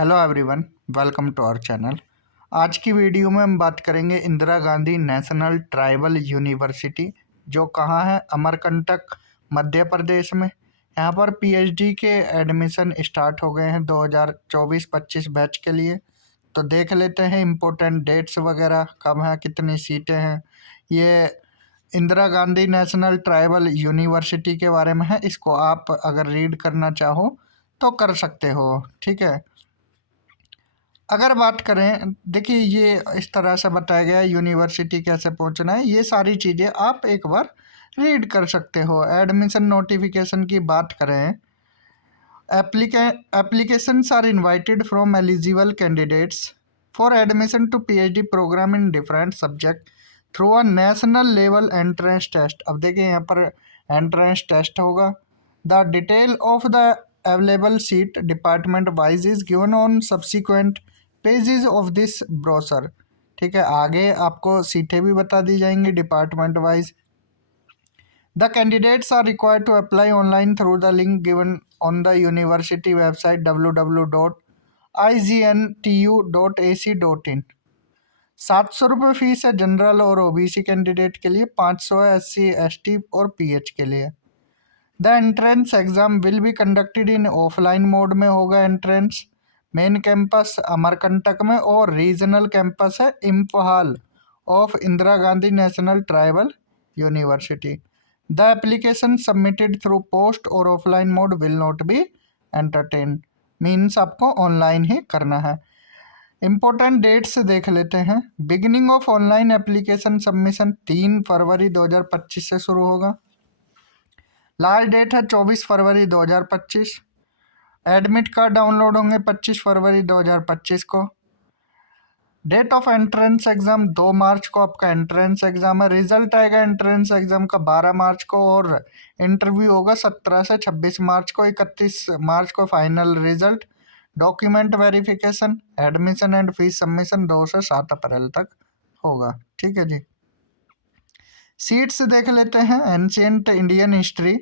Hello everyone, welcome to our channel. आज की video में हम बात करेंगे Indira Gandhi national tribal university, जो कहाँ है, अमरकंटक, मध्य प्रदेश में। यहाँ पर पीएचडी के एडमिशन स्टार्ट हो गए हैं 2024-25 बैच के लिए। तो देख लेते हैं इम्पोर्टेंट डेट्स वगैरह कब हैं, कितनी सीटें हैं। ये Indira Gandhi national tribal university के बारे में है। इसको आप अगर रीड करना चाहो तो कर सकते हो, ठीक है। अगर बात करें, देखिए ये इस तरह से बताया गया है यूनिवर्सिटी कैसे पहुंचना है। ये सारी चीज़ें आप एक बार रीड कर सकते हो। एडमिशन नोटिफिकेशन की बात करें, applications are invited from eligible candidates for admission to PhD program in different subject through a national level entrance test। अब देखिए यहाँ पर एंट्रेंस टेस्ट होगा। The detail of the available seat department wise is given on subsequent pages of this brochure. ठीक है, आगे आपको सीटें भी बता दी जाएंगी department wise. The candidates are required to apply online through the link given on the university website www.igntu.ac.in। 700 रुपये fees है जनरल और ओबीसी कैंडिडेट के लिए, 500 है SC ST और PH के लिए। The entrance exam will be conducted in offline mode में होगा एंट्रेंस। मेन कैंपस अमरकंटक में और रीजनल कैंपस है Imphal of Indira Gandhi national tribal university. The application submitted through post और offline mode will not be entertain, means आपको online ही करना है। इम्पोर्टेंट डेट्स देख लेते हैं। Beginning of online application submission 3 फरवरी 2025 से शुरू होगा। लास्ट डेट है 24 फरवरी 2025। एडमिट कार्ड डाउनलोड होंगे 25 फरवरी 2025 को। डेट ऑफ एंट्रेंस एग्जाम 2 मार्च को आपका एंट्रेंस एग्जाम है। रिजल्ट आएगा एंट्रेंस एग्जाम का 12 मार्च को और इंटरव्यू होगा 17 से 26 मार्च को। 31 मार्च को final result. Document verification, admission and fees submission 2 से 7 अप्रैल तक होगा। ठीक है जी। सीट्स देख लेते हैं। Ancient Indian history,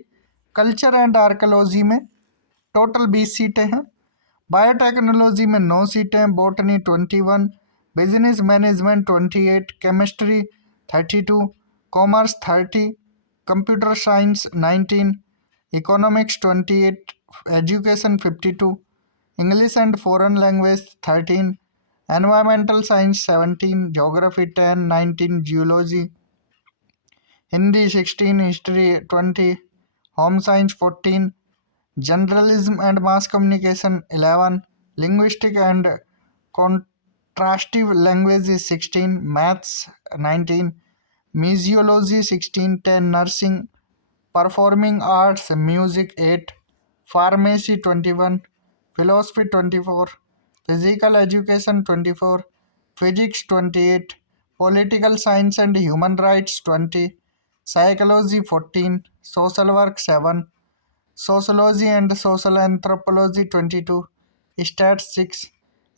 culture and archaeology में टोटल 20 सीटें हैं। बायोटेक्नोलॉजी में 9 सीटें, botany 21, business management 28, chemistry 32, commerce 30, computer science 19, economics 28, education 52, English and foreign language 13, environmental science 17, geography 10, 19, geology, Hindi 16, history 20, home science 14, journalism and mass communication 11, linguistic and contrastive language 16, maths 19, museology 16, 10, nursing, performing arts music 8, pharmacy 21, philosophy 24, physical education 24, physics 28, political science and human rights 20, psychology 14, social work 7, sociology and social anthropology 22, stats 6,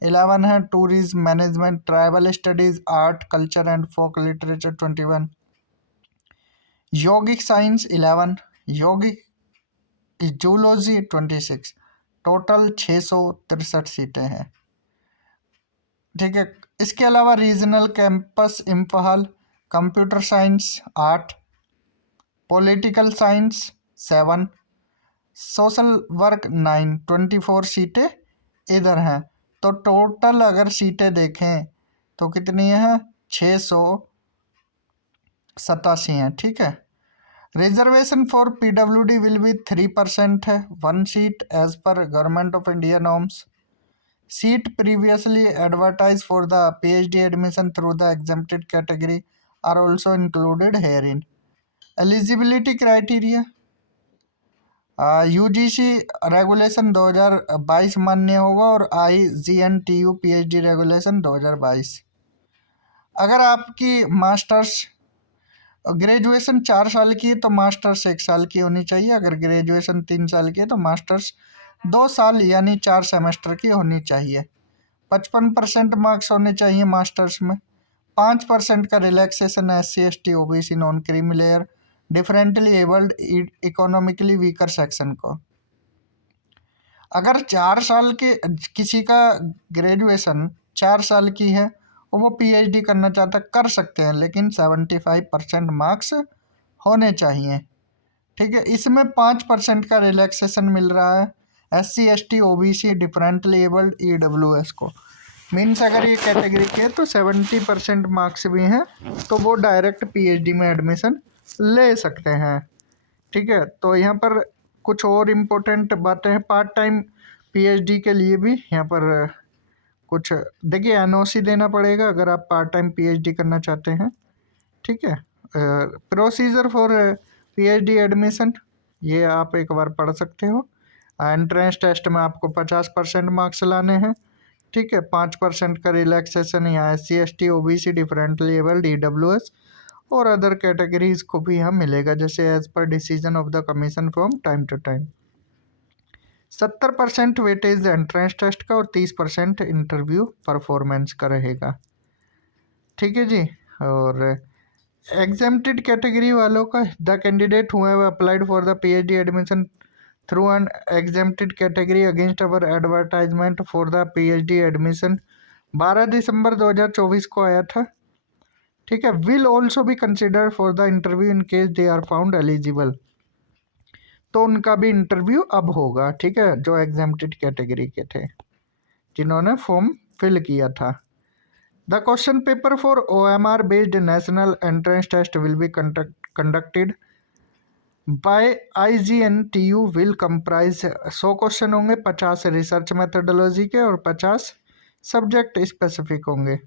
11 है tourism management, tribal studies, art, culture and folk literature 21, yogic science 11, yogic zoology 26। Total 663 सीटें हैं। ठीक है, इसके अलावा regional campus Imphal, computer science 8, political science 7, social work 9, 24 सीटें इधर हैं। तो टोटल अगर सीटें देखें तो कितनी हैं, 687 हैं। ठीक है। Reservation for PWD will be 3% है, 1 seat as per government of India norms. Seat previously advertise for the PhD admission through the exempted category are also included here in. Eligibility criteria, UGC regulation 2022 मान्य होगा और IGNTU PhD regulation 2022। अगर आपकी masters graduation 4 साल की है तो masters 1 साल की होनी चाहिए। अगर ग्रेजुएशन 3 साल की है तो मास्टर्स 2 साल यानी 4 सेमेस्टर की होनी चाहिए। 55% मार्क्स होने चाहिए मास्टर्स में। 5% का relaxation SC ST OBC non creamy layer differently abled economically weaker section को। अगर 4 साल के किसी का ग्रेजुएशन 4 साल की है और वो पीएचडी करना चाहता कर सकते हैं, लेकिन 75% मार्क्स होने चाहिए। ठीक है, इसमें 5% का रिलैक्सेशन मिल रहा है SC ST OBC differently abled EWS को। मीन्स अगर ये कैटेगरी के तो 70% मार्क्स भी हैं तो वो डायरेक्ट पीएचडी में एडमिशन ले सकते हैं। ठीक है, तो यहाँ पर कुछ और इम्पोर्टेंट बातें हैं पार्ट टाइम पीएचडी के लिए भी। यहाँ पर कुछ देखिए, एनओसी देना पड़ेगा अगर आप पार्ट टाइम पीएचडी करना चाहते हैं। ठीक है, प्रोसीजर फॉर पीएचडी एडमिशन ये आप एक बार पढ़ सकते हो। एंट्रेंस टेस्ट में आपको 50% मार्क्स लाने हैं। ठीक है, 5% का रिलैक्सेशन यहाँ SC ST OBC differently abled EWS और अदर कैटेगरीज को भी यहाँ मिलेगा, जैसे as per decision of the commission from time to time. 70% weightage entrance test का और 30% इंटरव्यू परफॉर्मेंस का रहेगा। ठीक है जी। और एग्जेम्प्टेड कैटेगरी वालों का, the candidate who have applied for the PhD admission through an exempted category against our advertisement for the PhD admission 12 दिसंबर 2024 को आया था। ठीक है, will also be consider for the interview in case they are found eligible. तो उनका भी interview अब होगा। ठीक है, जो एग्जेम्प्टेड कैटेगरी के थे जिन्होंने फॉर्म फिल किया था। The question paper for OMR based national entrance test will be conducted by IGNTU will comprise 100 question होंगे, 50 रिसर्च मेथडोलॉजी के और 50 सब्जेक्ट स्पेसिफिक होंगे।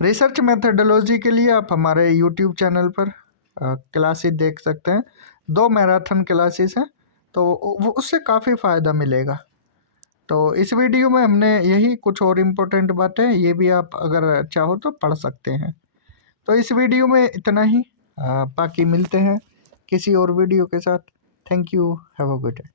रिसर्च मेथडोलॉजी के लिए आप हमारे यूट्यूब चैनल पर क्लासेस देख सकते हैं। 2 मैराथन क्लासेस हैं, तो वो उससे काफ़ी फ़ायदा मिलेगा। तो इस वीडियो में हमने यही कुछ और इम्पोर्टेंट बातें, ये भी आप अगर चाहो तो पढ़ सकते हैं। तो इस वीडियो में इतना ही, बाकी मिलते हैं किसी और वीडियो के साथ। Thank you, have a good day.